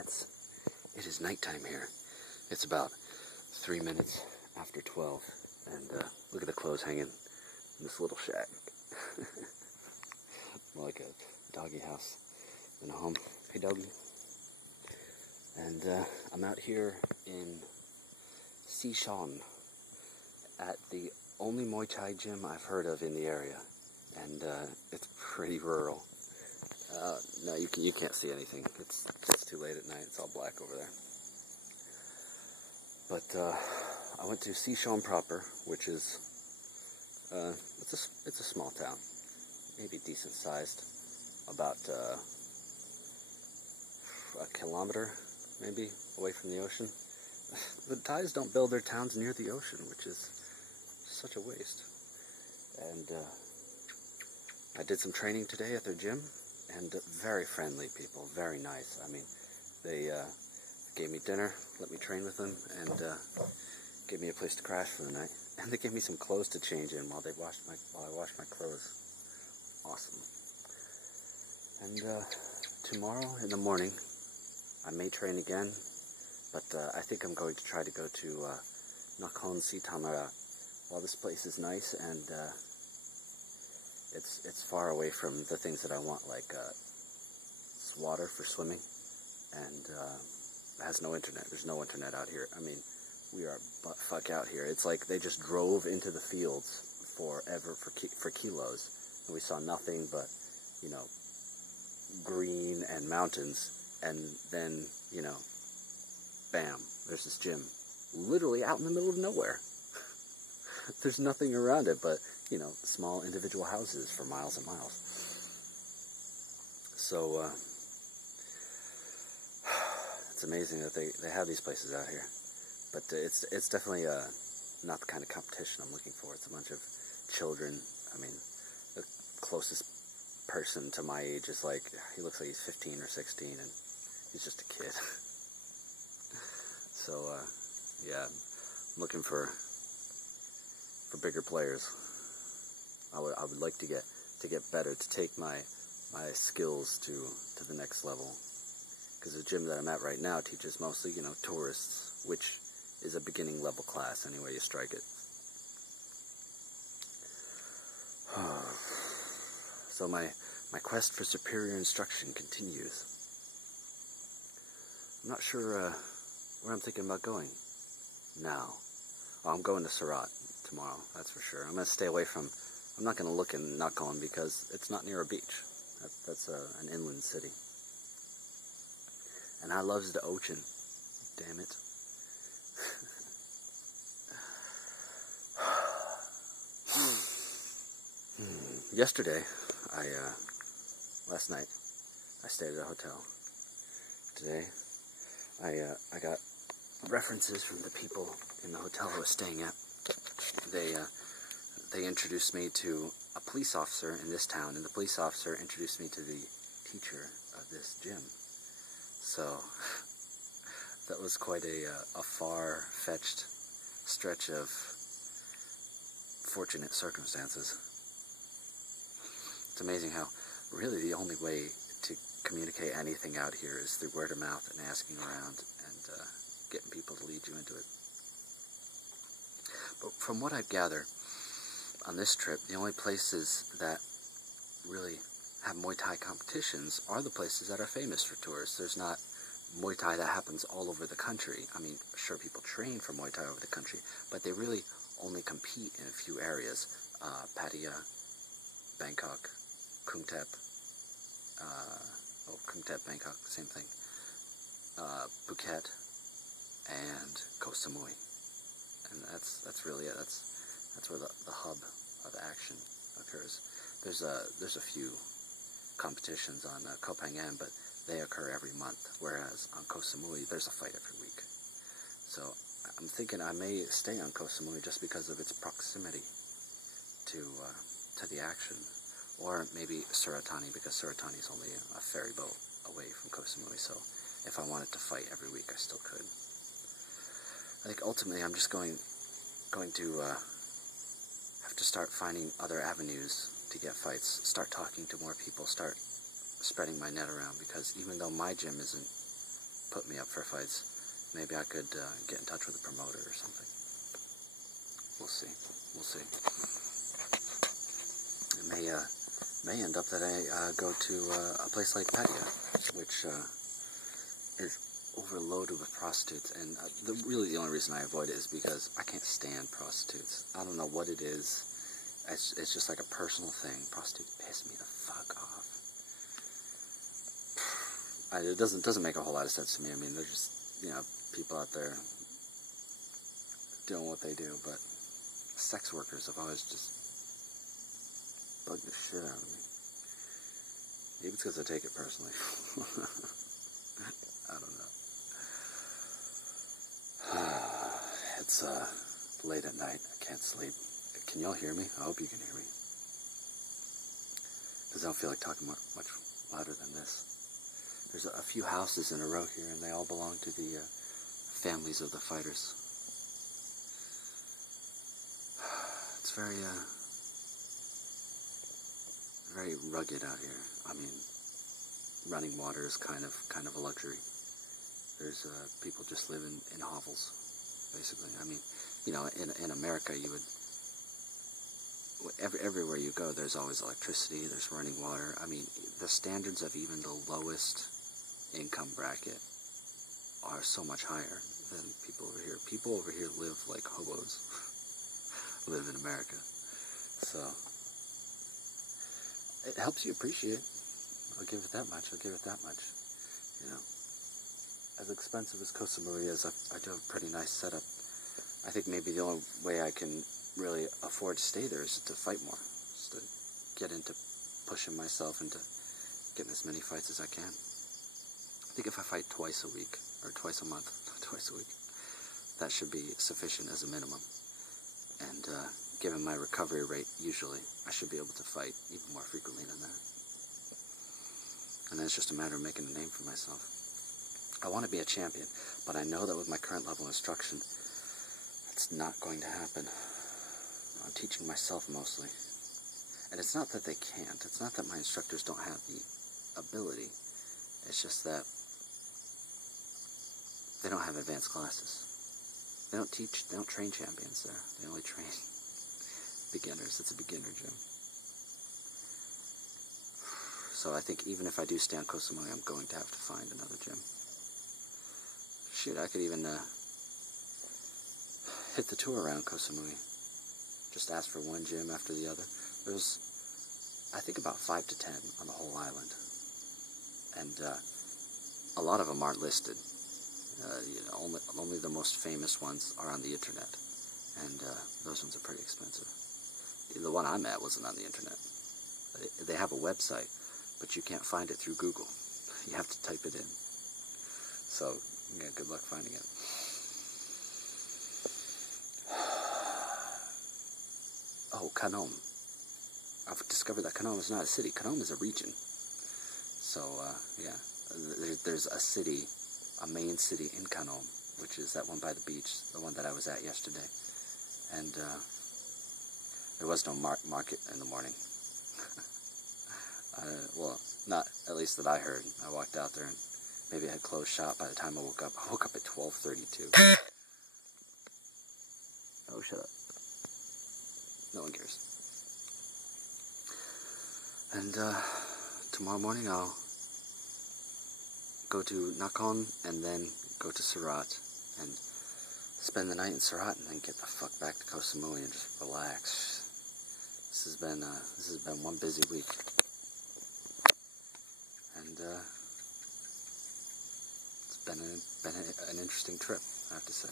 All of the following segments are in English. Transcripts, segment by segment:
Lads, it is nighttime here. It's about 3 minutes after 12, and look at the clothes hanging in this little shack. More like a doggy house than a home. Hey, doggy. And I'm out here in Sichon at the only Muay Thai gym I've heard of in the area, and it's pretty rural. No, you can't see anything. It's too late at night. It's all black over there. But I went to Sichon proper, which is it's a small town, maybe decent sized, about a kilometer maybe away from the ocean. The Thais don't build their towns near the ocean, which is such a waste. And I did some training today at their gym, and very friendly people, very nice. I mean, they gave me dinner, let me train with them, and gave me a place to crash for the night. And they gave me some clothes to change in while I washed my clothes. Awesome. And tomorrow in the morning, I may train again, but I think I'm going to try to go to Nakhon Si Thammarat. Well, this place is nice, and it's far away from the things that I want, like it's water for swimming, and it has no internet. There's no internet out here. I mean, we are butt fuck out here. It's like they just drove into the fields for kilos, and we saw nothing but, you know, green and mountains, and then, you know, bam, there's this gym, literally out in the middle of nowhere. There's nothing around it but, you know, small individual houses for miles and miles. So, it's amazing that they have these places out here. But it's definitely not the kind of competition I'm looking for. It's a bunch of children. I mean, the closest person to my age is like, he looks like he's 15 or 16, and he's just a kid. So, yeah, I'm looking for bigger players. I would like to get better, to take my skills to the next level. Because the gym that I'm at right now teaches mostly, you know, tourists, which is a beginning level class anyway you strike it. So my quest for superior instruction continues. I'm not sure where I'm thinking about going now. Oh, I'm going to Surat tomorrow, that's for sure. I'm going to stay away from, I'm not going to look in Nakhon because it's not near a beach. That's an inland city. And I loves the ocean. Damn it. Yesterday, last night, I stayed at a hotel. Today, I got references from the people in the hotel I was staying at. They introduced me to a police officer in this town, and the police officer introduced me to the teacher of this gym. So, that was quite a far-fetched stretch of fortunate circumstances. It's amazing how really the only way to communicate anything out here is through word of mouth and asking around and getting people to lead you into it. But from what I've gathered on this trip, the only places that really have Muay Thai competitions are the places that are famous for tourists. There's not Muay Thai that happens all over the country. I mean, sure, people train for Muay Thai over the country, but they really only compete in a few areas. Pattaya, Bangkok, Krung Thep, Krung Thep, Bangkok, same thing, Phuket, and Koh Samui. And that's really it. That's where the hub of action occurs. There's a few competitions on Koh Phangan, but they occur every month, whereas on Koh Samui there's a fight every week. So I'm thinking I may stay on Koh Samui just because of its proximity to the action, or maybe Suratani, because Suratani is only a ferry boat away from Koh Samui. So if I wanted to fight every week, I still could. I think ultimately I'm just going to have to start finding other avenues to get fights, start talking to more people, start spreading my net around, because even though my gym isn't put me up for fights. Maybe I could get in touch with a promoter or something. We'll see. We'll see. It may end up that I go to a place like Pattaya, which is overloaded with prostitutes, and really the only reason I avoid it is because I can't stand prostitutes. I don't know what it is. It's just like a personal thing. Prostitutes piss me the fuck off. It doesn't make a whole lot of sense to me. I mean, they're just, people out there doing what they do, but sex workers have always just bugged the shit out of me. Maybe it's because I take it personally. I don't know. It's late at night. I can't sleep. Can y'all hear me? I hope you can hear me. Because I don't feel like talking much louder than this. There's a few houses in a row here, and they all belong to the families of the fighters. It's very rugged out here. I mean, running water is kind of a luxury. There's people just live in hovels, basically. I mean, in America, you would everywhere you go, there's always electricity. There's running water. I mean, the standards of even the lowest income bracket are so much higher than people over here. People over here live like hobos. Live in America. So it helps you appreciate. I'll give it that much. As expensive as Koh Samui is, I do have a pretty nice setup. I think maybe the only way I can really afford to stay there is to fight more. Just to get into pushing myself into getting as many fights as I can. I think if I fight twice a week, or twice a month, not twice a week, that should be sufficient as a minimum. And given my recovery rate, usually, I should be able to fight even more frequently than that. And then it's just a matter of making a name for myself. I want to be a champion, but I know that with my current level of instruction, it's not going to happen. I'm teaching myself mostly. And it's not that they can't. It's not that my instructors don't have the ability. It's just that they don't have advanced classes. They don't train champions there. They only train beginners. It's a beginner gym. So I think even if I do stay on Koh Samui, I'm going to have to find another gym. Shit, I could even hit the tour around Koh Samui. Just ask for one gym after the other. There's, I think, about 5 to 10 on the whole island. And a lot of them aren't listed. Only the most famous ones are on the internet. And those ones are pretty expensive. The one I'm at wasn't on the internet. They have a website, but you can't find it through Google. You have to type it in. So, yeah, good luck finding it. Oh, Kanom. I've discovered that Kanom is not a city. Kanom is a region. So, yeah, there's a city, a main city in Kanom, which is that one by the beach, the one that I was at yesterday. And there was no market in the morning. Well, not at least that I heard. I walked out there and maybe I had closed shop by the time I woke up. I woke up at 12:32. Oh, shut up. No one cares. And tomorrow morning I'll go to Nakhon and then go to Surat and spend the night in Surat and then get the fuck back to Koh Samui and just relax. This has been one busy week. And it's been an interesting trip, I have to say.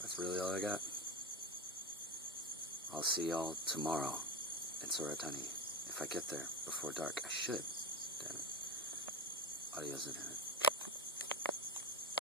That's really all I got. I'll see y'all tomorrow in Suratani. If I get there before dark, I should. Damn it. Adios, Internet.